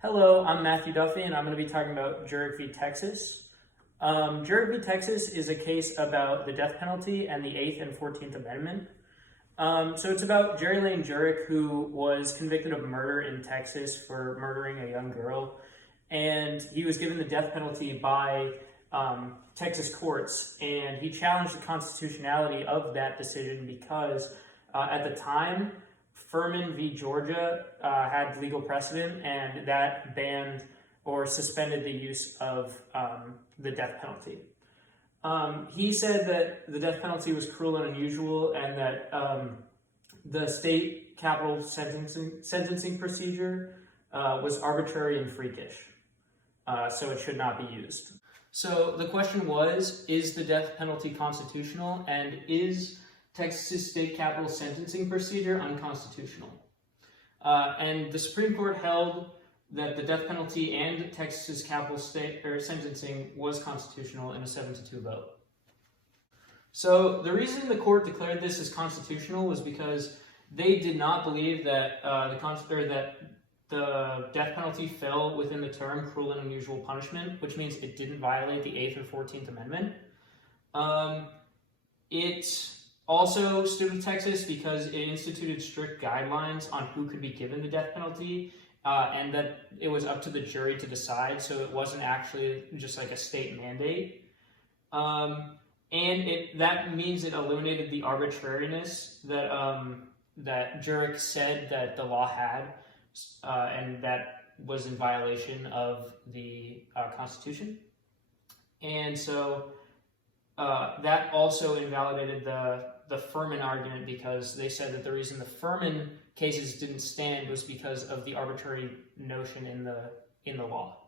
Hello, I'm Matthew Duffy, and I'm going to be talking about Jurek v. Texas. Jurek v. Texas is a case about the death penalty and the 8th and 14th Amendment. So it's about Jerry Lane Jurek, who was convicted of murder in Texas for murdering a young girl. And he was given the death penalty by Texas courts. And he challenged the constitutionality of that decision because at the time, Furman v. Georgia had legal precedent, and that banned or suspended the use of the death penalty. He said that the death penalty was cruel and unusual, and that the state capital sentencing procedure was arbitrary and freakish, so it should not be used. So the question was, is the death penalty constitutional, and is Texas state capital sentencing procedure unconstitutional? And the Supreme Court held that the death penalty and Texas capital sentencing was constitutional in a 7-2 vote. So the reason the court declared this as constitutional was because they did not believe that the death penalty fell within the term cruel and unusual punishment, which means it didn't violate the 8th and 14th Amendment. It also stood with Texas because it instituted strict guidelines on who could be given the death penalty, and that it was up to the jury to decide, so it wasn't actually just like a state mandate. And that means it eliminated the arbitrariness that Jurek said that the law had, and that was in violation of the Constitution. And so that also invalidated the Furman argument, because they said that the reason the Furman cases didn't stand was because of the arbitrary notion in the law.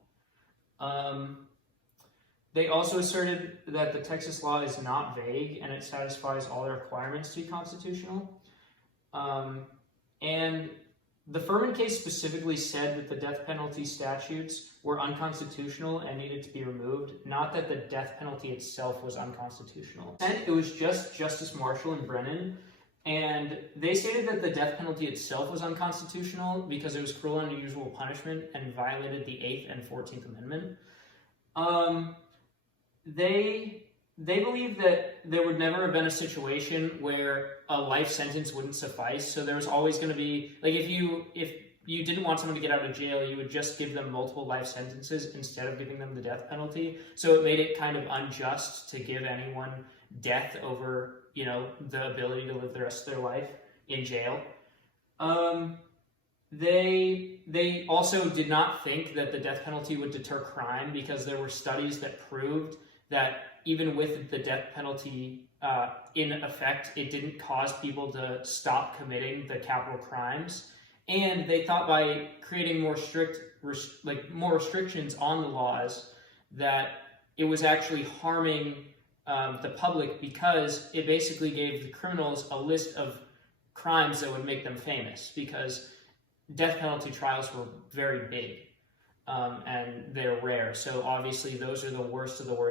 They also asserted that the Texas law is not vague and it satisfies all the requirements to be constitutional. And the Furman case specifically said that the death penalty statutes were unconstitutional and needed to be removed, not that the death penalty itself was unconstitutional. It was just Justice Marshall and Brennan, and they stated that the death penalty itself was unconstitutional because it was cruel and unusual punishment and violated the 8th and 14th Amendment. They believe that there would never have been a situation where a life sentence wouldn't suffice. So there was always going to be, like, if you didn't want someone to get out of jail, you would just give them multiple life sentences instead of giving them the death penalty. So it made it kind of unjust to give anyone death over, the ability to live the rest of their life in jail. They also did not think that the death penalty would deter crime, because there were studies that proved that even with the death penalty in effect, it didn't cause people to stop committing the capital crimes. And they thought by creating more restrictions on the laws, that it was actually harming the public, because it basically gave the criminals a list of crimes that would make them famous, because death penalty trials were very big and they're rare. So obviously those are the worst of the worst.